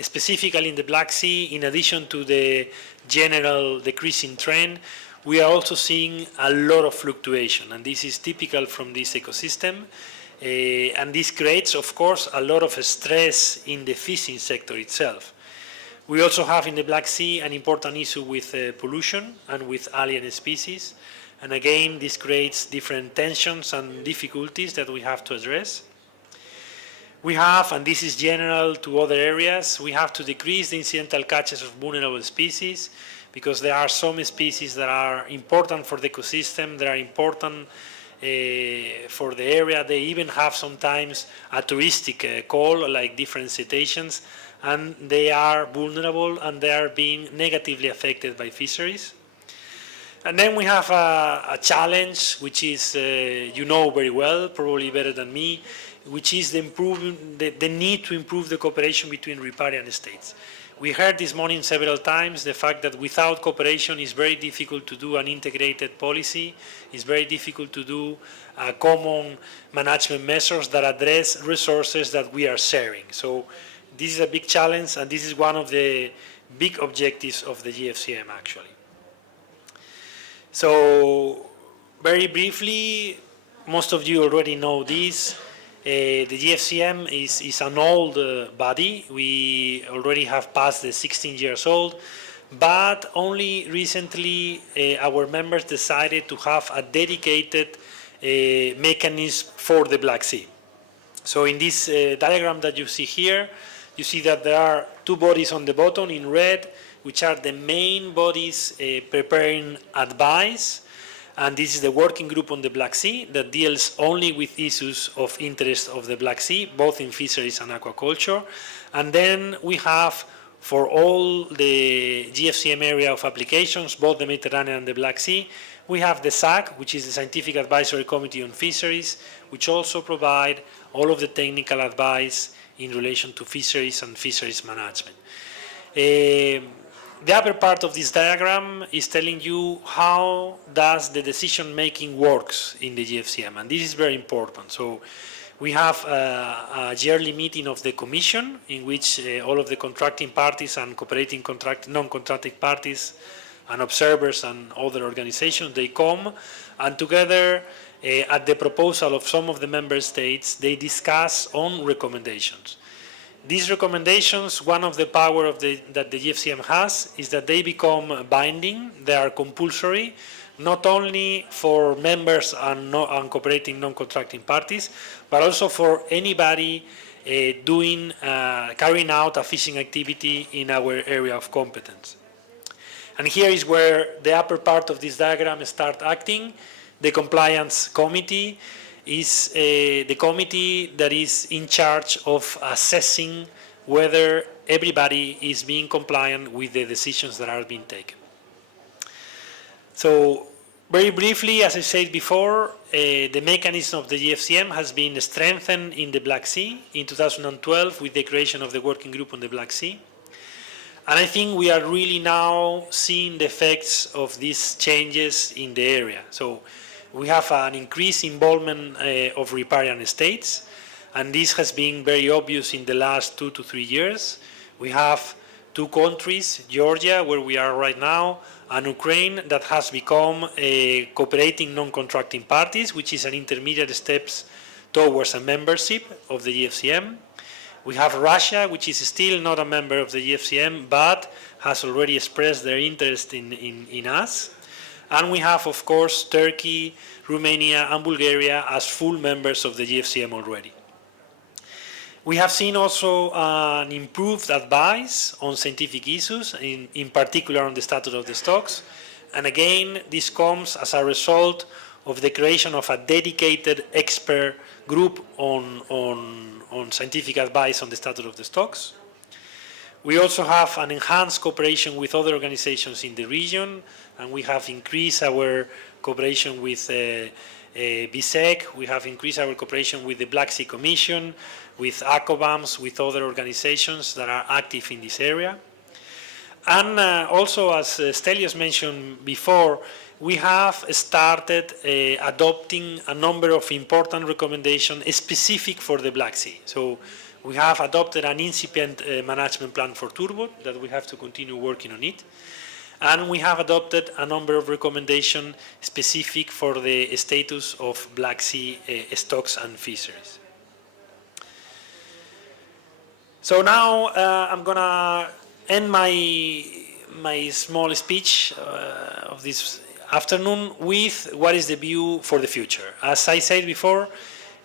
specifically in the Black Sea, in addition to the general decreasing trend, we are also seeing a lot of fluctuation, and this is typical from this ecosystem. And this creates, of course, a lot of stress in the fishing sector itself. We also have in the Black Sea an important issue with pollution and with alien species. And again, this creates different tensions and difficulties that we have to address. We have, and this is general to other areas, we have to decrease the incidental catches of vulnerable species, because there are some species that are important for the ecosystem, that are important for the area. They even have sometimes a touristic call, like different cetaceans, and they are vulnerable and they are being negatively affected by fisheries. And then we have a challenge, which is, you know very well, probably better than me, which is the need to improve the cooperation between riparian states. We heard this morning several times the fact that without cooperation it's very difficult to do an integrated policy, it's very difficult to do common management measures that address resources that we are sharing. So this is a big challenge, and this is one of the big objectives of the GFCM actually. So very briefly, most of you already know this. The GFCM is an old body. We already have passed the 16 years old, but only recently our members decided to have a dedicated mechanism for the Black Sea. So in this diagram that you see here, you see that there are two bodies on the bottom in red, which are the main bodies preparing advice. And this is the working group on the Black Sea that deals only with issues of interest of the Black Sea, both in fisheries and aquaculture. And then we have, for all the GFCM area of applications, both the Mediterranean and the Black Sea, we have the SAC, which is the Scientific Advisory Committee on Fisheries, which also provide all of the technical advice in relation to fisheries and fisheries management. The upper part of this diagram is telling you how does the decision-making works in the GFCM, and this is very important. So we have a yearly meeting of the Commission in which all of the contracting parties and cooperating non-contracting parties and observers and other organizations, they come, and together at the proposal of some of the member states, they discuss on recommendations. These recommendations, one of the power of that the GFCM has is that they become binding, they are compulsory, not only for members and cooperating non-contracting parties, but also for anybody carrying out a fishing activity in our area of competence. And here is where the upper part of this diagram starts acting. The compliance committee is the committee that is in charge of assessing whether everybody is being compliant with the decisions that are being taken. So very briefly, as I said before, the mechanism of the GFCM has been strengthened in the Black Sea in 2012 with the creation of the working group on the Black Sea. And I think we are really now seeing the effects of these changes in the area. So we have an increased involvement of riparian states, and this has been very obvious in the last 2 to 3 years. We have two countries, Georgia, where we are right now, and Ukraine, that has become cooperating non-contracting parties, which is an intermediate steps towards a membership of the GFCM. We have Russia, which is still not a member of the GFCM, but has already expressed their interest in us. And we have, of course, Turkey, Romania, and Bulgaria as full members of the GFCM already. We have seen also an improved advice on scientific issues, in particular on the status of the stocks. And again, this comes as a result of the creation of a dedicated expert group on scientific advice on the status of the stocks. We also have an enhanced cooperation with other organizations in the region, and we have increased our cooperation with BSEC, we have increased our cooperation with the Black Sea Commission, with ACOBAMS, with other organizations that are active in this area. And also, as Stelios mentioned before, we have started adopting a number of important recommendations specific for the Black Sea. So We have adopted an incipient management plan for turbot that we have to continue working on it. And we have adopted a number of recommendations specific for the status of Black Sea stocks and fisheries. So now I'm going to end my small speech of this afternoon with what is the view for the future. As I said before,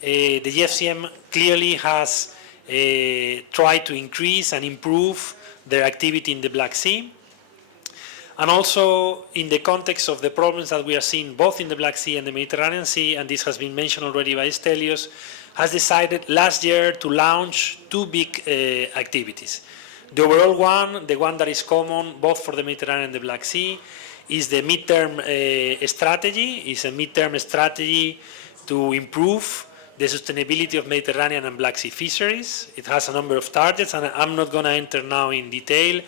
the GFCM clearly has tried to increase and improve their activity in the Black Sea. And also in the context of the problems that we are seeing both in the Black Sea and the Mediterranean Sea, and this has been mentioned already by Stelios, has decided last year to launch two big activities. The overall one, the one that is common both for the Mediterranean and the Black Sea, is the midterm strategy. It's a midterm strategy to improve the sustainability of Mediterranean and Black Sea fisheries. It has a number of targets, and I'm not going to enter now in detail,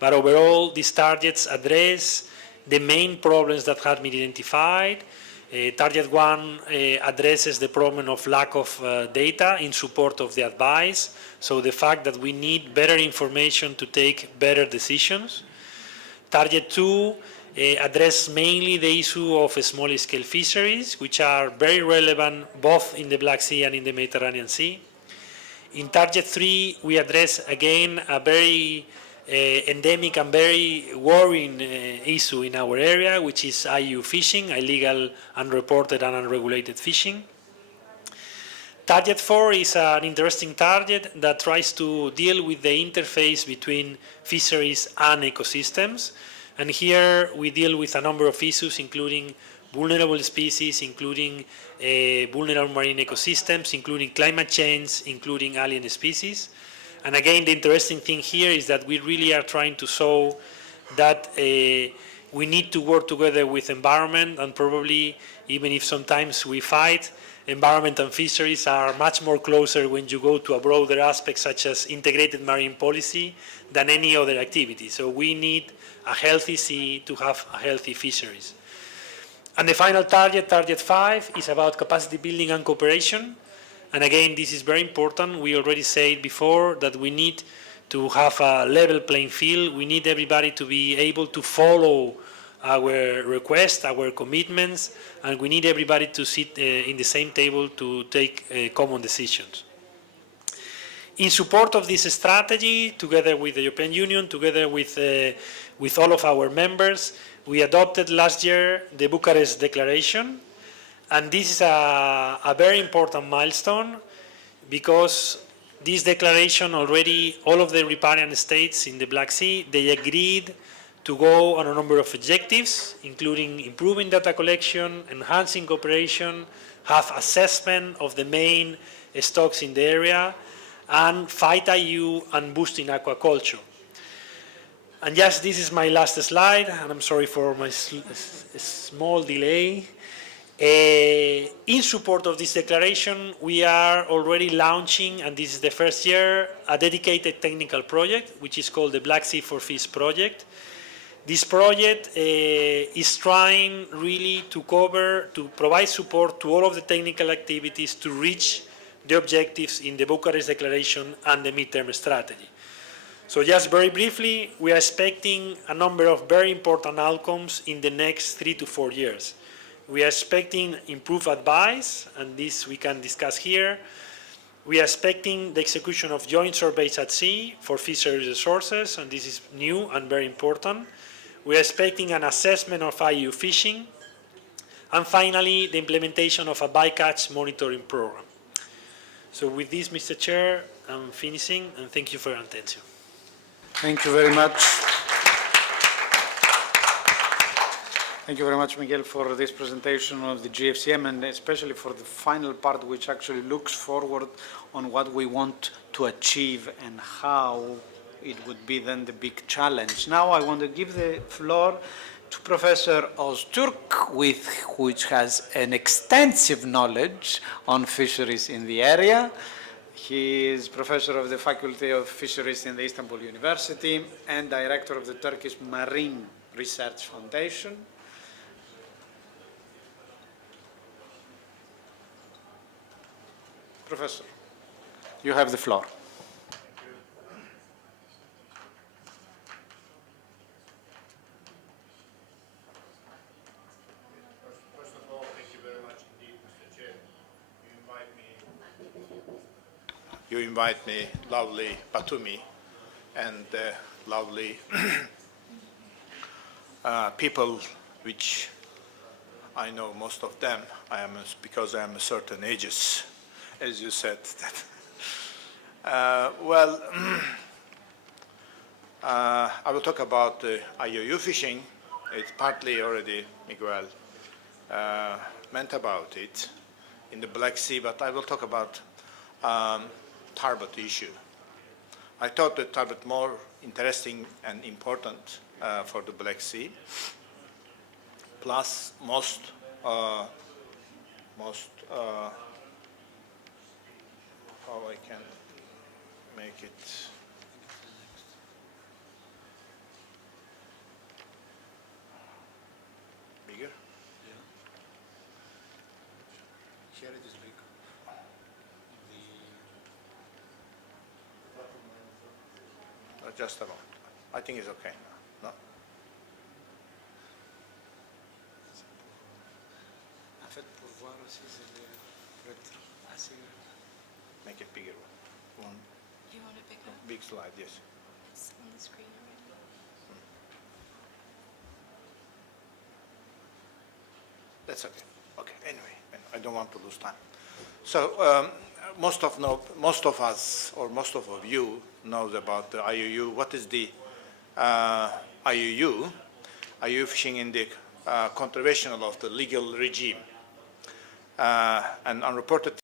but overall these targets address the main problems that have been identified. Target 1 addresses the problem of lack of data in support of the advice, so the fact that we need better information to take better decisions. Target 2 addresses mainly the issue of small-scale fisheries, which are very relevant both in the Black Sea and in the Mediterranean Sea. In Target 3, we address again a very endemic and very worrying issue in our area, which is IUU fishing, illegal, unreported and unregulated fishing. Target 4 is an interesting target that tries to deal with the interface between fisheries and ecosystems. And here we deal with a number of issues, including vulnerable species, including vulnerable marine ecosystems, including climate change, including alien species. And again, the interesting thing here is that we really are trying to show that we need to work together with environment, and probably, even if sometimes we fight, environment and fisheries are much more closer when you go to a broader aspect such as integrated marine policy than any other activity. So we need a healthy sea to have a healthy fisheries. And the final target, Target 5, is about capacity building and cooperation. And again, this is very important. We already said before that we need to have a level playing field. We need everybody to be able to follow our requests, our commitments, and we need everybody to sit in the same table to take common decisions. In support of this strategy, together with the European Union, together with all of our members, we adopted last year the Bucharest Declaration. And this is a very important milestone because this declaration already, all of the riparian states in the Black Sea, they agreed to go on a number of objectives, including improving data collection, enhancing cooperation, have assessment of the main stocks in the area, and fight IUU and boosting aquaculture. And yes, this is my last slide, and I'm sorry for my small delay. In support of this declaration, we are already launching, and this is the first year, a dedicated technical project, which is called the Black Sea for Fish project. This project is trying really to provide support to all of the technical activities to reach the objectives in the Bucharest Declaration and the midterm strategy. So just very briefly, we are expecting a number of very important outcomes in the next 3 to 4 years. We are expecting improved advice, and this we can discuss here. We are expecting the execution of joint surveys at sea for fisheries resources, and this is new and very important. We are expecting an assessment of IUU fishing. And finally, the implementation of a bycatch monitoring program. So with this, Mr. Chair, I'm finishing, and thank you for your attention. Thank you very much. Thank you very much, Miguel, for this presentation of the GFCM, and especially for the final part, which actually looks forward on what we want to achieve and how it would be then the big challenge. Now I want to give the floor to Professor Öztürk, which has an extensive knowledge on fisheries in the area. He is professor of the Faculty of Fisheries in the Istanbul University and director of the Turkish Marine Research Foundation. Professor, you have the floor. invite me, lovely Batumi, and lovely people, which I know most of them. Because I am a certain ages, as you said. Well, I will talk about IUU fishing. It's partly already Miguel meant about it in the Black Sea, but I will talk about turbot issue. I thought the turbot more interesting and important for the Black Sea. Plus, how I can make it bigger? Here it is big. Just about. I think it's okay now. No? En fait, pour voir aussi, pour être assez... Make it bigger. One You want it bigger? big slide, yes. It's on the screen already. That's okay. Okay. Anyway, I don't want to lose time. So most of us, or most of you, knows about the IUU. What is the IUU? IUU fishing in the contravention of the legal regime and unreported